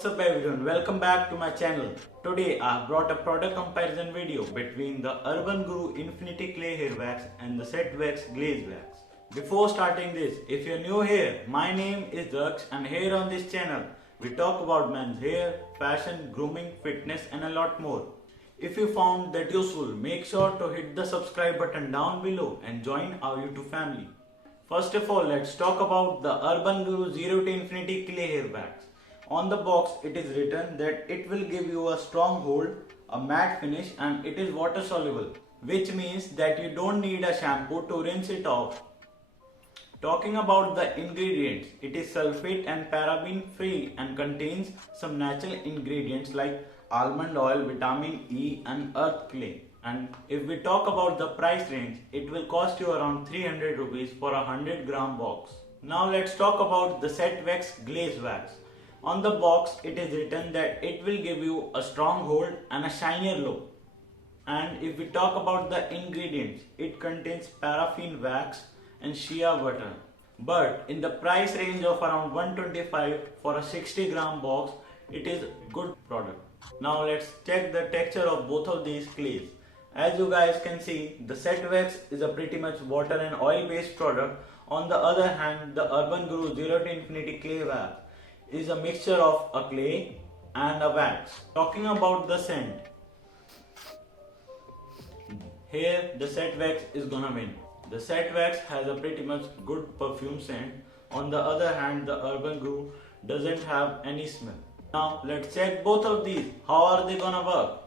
What's up everyone, welcome back to my channel. Today I have brought a product comparison video between the Urban Guru Infinity Clay Hair Wax and the Set Wax Glaze Wax. Before starting this, if you're new here, my name is Daksh and here on this channel we talk about men's hair, fashion, grooming, fitness and a lot more. If you found that useful, make sure to hit the subscribe button down below and join our YouTube family. First of all, let's talk about the Urban Guru 0 to Infinity Clay Hair Wax. On the box, it is written that it will give you a strong hold, a matte finish and it is water soluble, which means that you don't need a shampoo to rinse it off. Talking about the ingredients, it is sulfate and paraben free and contains some natural ingredients like almond oil, vitamin E and earth clay. And if we talk about the price range, it will cost you around 300 rupees for a 100 gram box. Now let's talk about the Set Wax Glaze Wax. On the box, it is written that it will give you a strong hold and a shinier look. And if we talk about the ingredients, it contains paraffin wax and shea butter. But in the price range of around 125 for a 60 gram box, it is a good product. Now let's check the texture of both of these clays. As you guys can see, the Set Wax is a pretty much water and oil based product. On the other hand, the Urban Guru 0 to Infinity Clay Wax is a mixture of a clay and a wax. Talking about the scent, here the Set Wax is gonna win. The Set Wax has a pretty much good perfume scent. On the other hand, the Urban Guru doesn't have any smell. Now let's check both of these. How are they gonna work?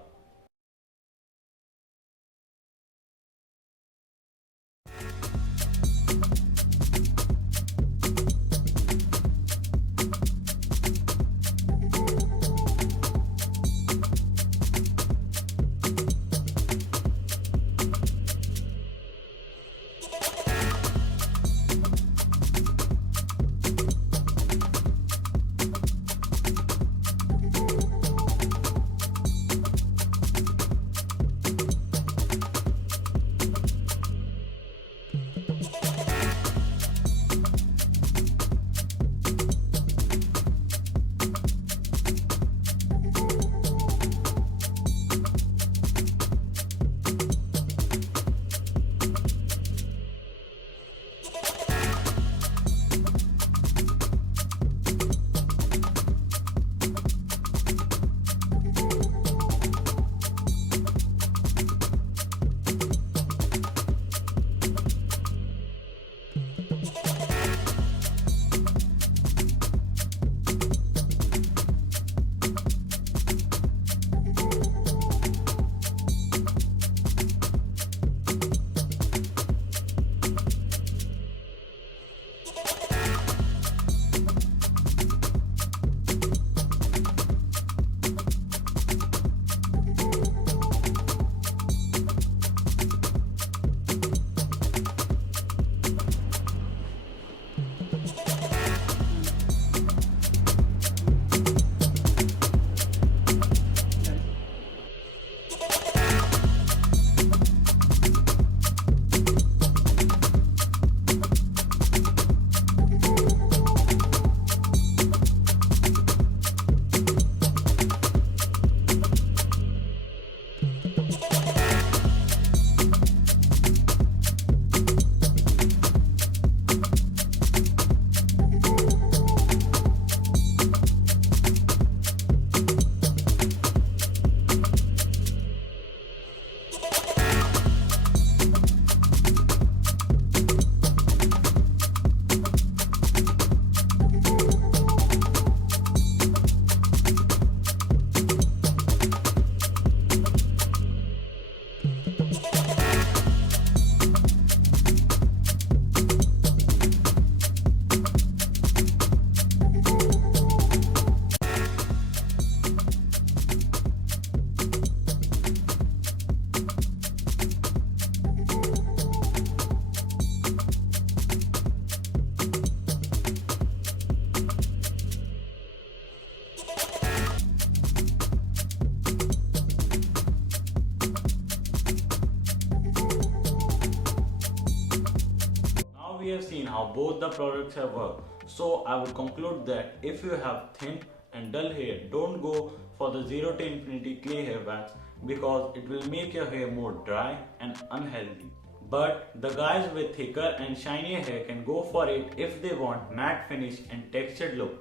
we have seen how both the products have worked. So I would conclude that if you have thin and dull hair, don't go for the 0 to infinity clay hair wax because it will make your hair more dry and unhealthy. But the guys with thicker and shinier hair can go for it if they want matte finish and textured look.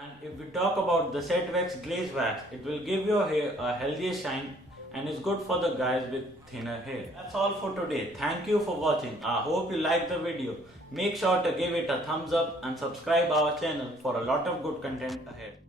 And if we talk about the set wax glaze wax, it will give your hair a healthier shine and is good for the guys with thinner hair. That's all for today. Thank you for watching. I hope you liked the video. Make sure to give it a thumbs up and subscribe our channel for a lot of good content ahead.